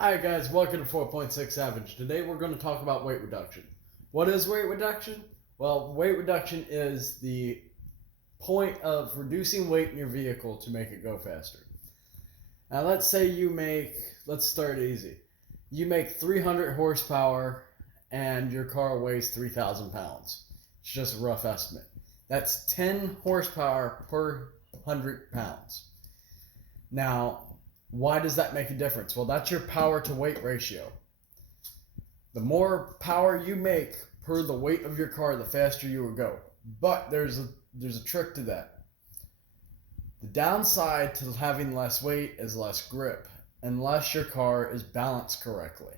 Alright guys, welcome to 4.6 Savage. Today we're going to talk about weight reduction. What is weight reduction? Well, weight reduction is the point of reducing weight in your vehicle to make it go faster. Now let's say let's start easy. You make 300 horsepower and your car weighs 3,000 pounds. It's just a rough estimate. That's 10 horsepower per 100 pounds. Now, why does that make a difference? Well, that's your power to weight ratio. The more power you make per the weight of your car, the faster you will go. But there's a trick to that. The downside to having less weight is less grip, unless your car is balanced correctly.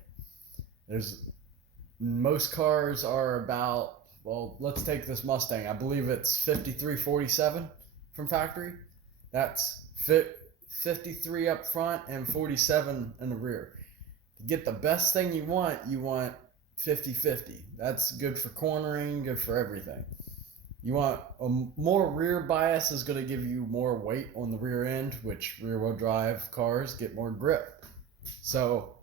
Most cars are about, well, let's take this Mustang. I believe it's 5347 from factory. That's 53 up front and 47 in the rear. To get the best thing you want 50-50. That's good for cornering, good for everything. You want a more rear bias is going to give you more weight on the rear end, which rear-wheel drive cars get more grip. So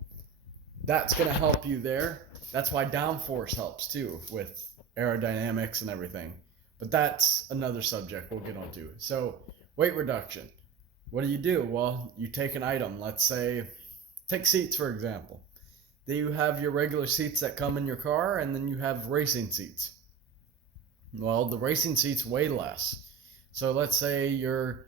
that's going to help you there. That's why downforce helps too with aerodynamics and everything. But that's another subject we'll get onto. So weight reduction. What do? Well, you take an item. Let's say, take seats for example. Then you have your regular seats that come in your car, and then you have racing seats. Well, the racing seats weigh less. So let's say your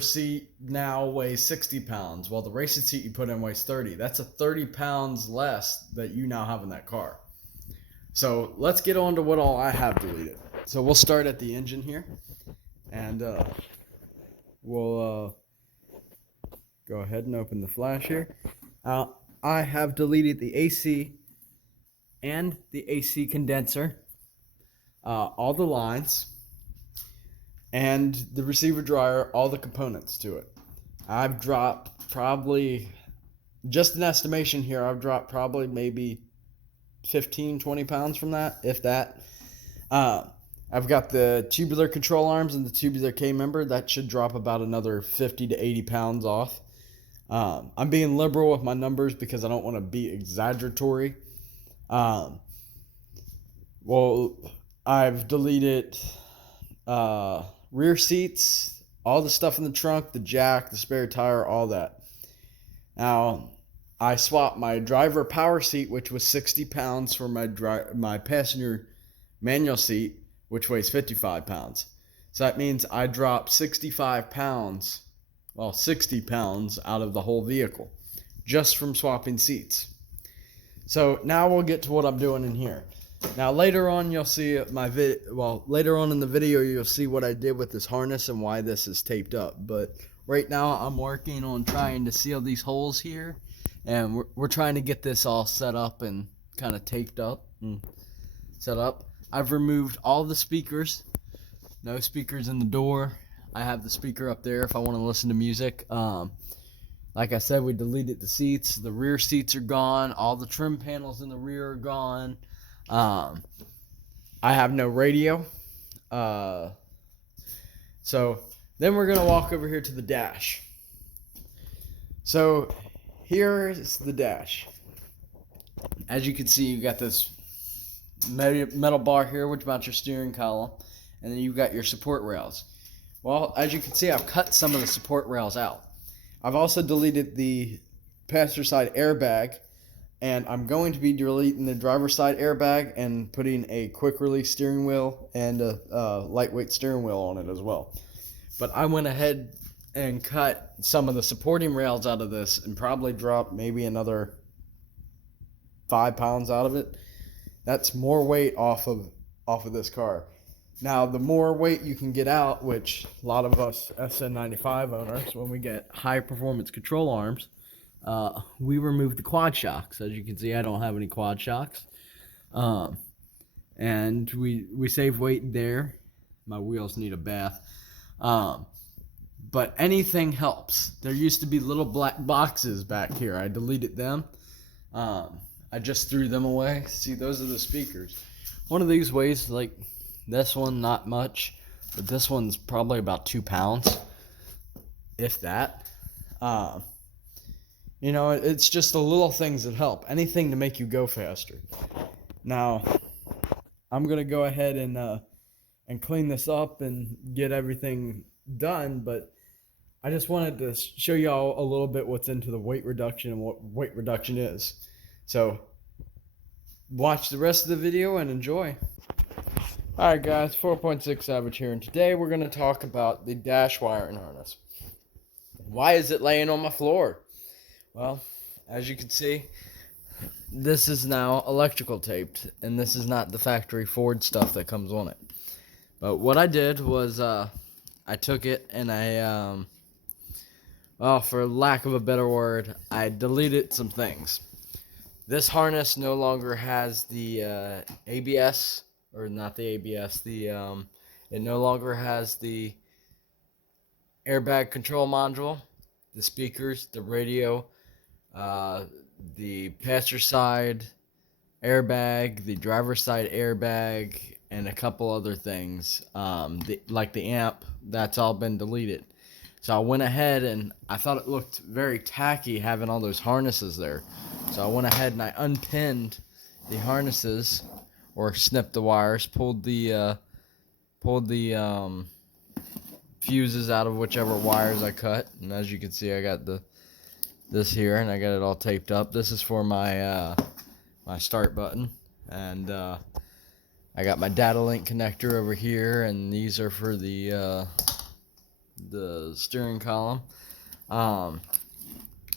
seat now weighs 60 pounds. Well, the racing seat you put in weighs 30. That's a 30 pounds less that you now have in that car. So let's get on to what all I have deleted. So we'll start at the engine here. And we'll go ahead and open the flash here. I have deleted the AC and the AC condenser, all the lines, and the receiver dryer, all the components to it. I've dropped probably, just an estimation here, I've dropped probably maybe 15-20 pounds from that, if that. I've got the tubular control arms and the tubular K-member. That should drop about another 50 to 80 pounds off. I'm being liberal with my numbers because I don't want to be exaggeratory. Well, I've deleted rear seats, all the stuff in the trunk, the jack, the spare tire, all that. Now, I swapped my driver power seat, which was 60 pounds, for my passenger manual seat, which weighs 55 pounds. So that means I dropped 65 pounds, well, 60 pounds out of the whole vehicle just from swapping seats. So now we'll get to what I'm doing in here. Now later on you'll see later on in the video you'll see what I did with this harness and why this is taped up. But right now I'm working on trying to seal these holes here, and we're trying to get this all set up and kind of taped up and set up. I've removed all the speakers. No speakers in the door. I have the speaker up there if I want to listen to music. Like I said, we deleted the seats. The rear seats are gone. All the trim panels in the rear are gone. I have no radio. So then we're going to walk over here to the dash. So here is the dash. As you can see, you got this metal bar here which mounts your steering column, and then you've got your support rails. Well, as you can see, I've cut some of the support rails out. I've also deleted the passenger side airbag, and I'm going to be deleting the driver's side airbag and putting a quick release steering wheel and a lightweight steering wheel on it as well. But I went ahead and cut some of the supporting rails out of this and probably dropped maybe another 5 pounds out of it. That's more weight off of this car. Now, the more weight you can get out, which a lot of us SN95 owners, when we get high performance control arms, we remove the quad shocks. As you can see, I don't have any quad shocks. And we save weight there. My wheels need a bath. But anything helps. There used to be little black boxes back here. I deleted them. I just threw them away. See, those are the speakers. One of these weighs like this one, not much, but this one's probably about 2 pounds, if that. You know, it's just the little things that help. Anything to make you go faster. Now, I'm gonna go ahead and clean this up and get everything done, but I just wanted to show y'all a little bit what's into the weight reduction and what weight reduction is. So, watch the rest of the video and enjoy. Alright guys, 4.6 Savage here, and today we're going to talk about the dash wiring harness. Why is it laying on my floor? Well, as you can see, this is now electrical taped, and this is not the factory Ford stuff that comes on it. But what I did was, I took it and well, for lack of a better word, I deleted some things. This harness no longer has the ABS, or not the ABS, it no longer has the airbag control module, the speakers, the radio, the passenger side airbag, the driver's side airbag, and a couple other things, like the amp. That's all been deleted. So I went ahead and I thought it looked very tacky having all those harnesses there. So I went ahead and I unpinned the harnesses, or snipped the wires, pulled the fuses out of whichever wires I cut, and as you can see, I got this here, and I got it all taped up. This is for my my start button, and I got my data link connector over here, and these are for the steering column.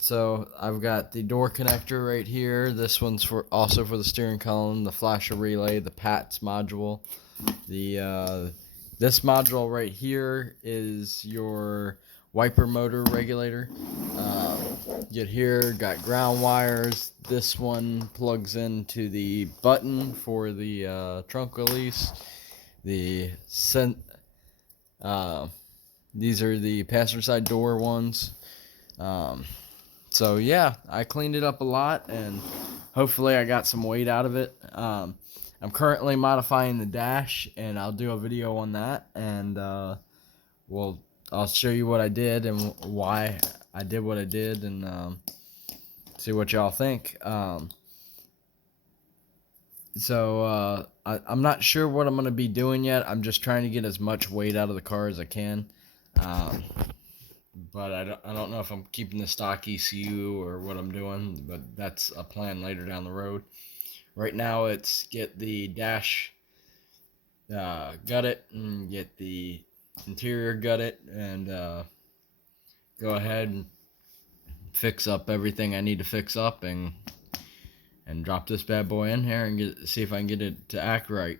So I've got the door connector right here. This one's also for the steering column, the flasher relay, the PATS module. This module right here is your wiper motor regulator. Get here, got ground wires. This one plugs into the button for the trunk release. These are the passenger side door ones. So yeah, I cleaned it up a lot, and hopefully I got some weight out of it. I'm currently modifying the dash, and I'll do a video on that, and I'll show you what I did and why I did what I did, and see what y'all think. I'm not sure what I'm going to be doing yet. I'm just trying to get as much weight out of the car as I can. But I don't know if I'm keeping the stock ECU or what I'm doing, but that's a plan later down the road. Right now it's get the dash gutted, and get the interior gutted, and go ahead and fix up everything I need to fix up, and drop this bad boy in here and see if I can get it to act right.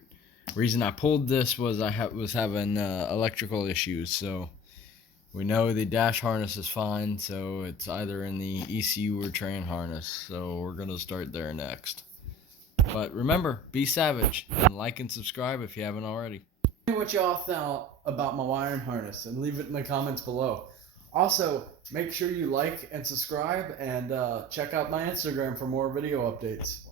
Reason I pulled this was I was having electrical issues, so we know the dash harness is fine, so it's either in the ECU or train harness. So we're going to start there next. But remember, be savage, and like and subscribe if you haven't already. Tell me what y'all thought about my wiring harness, and leave it in the comments below. Also, make sure you like and subscribe, and check out my Instagram for more video updates.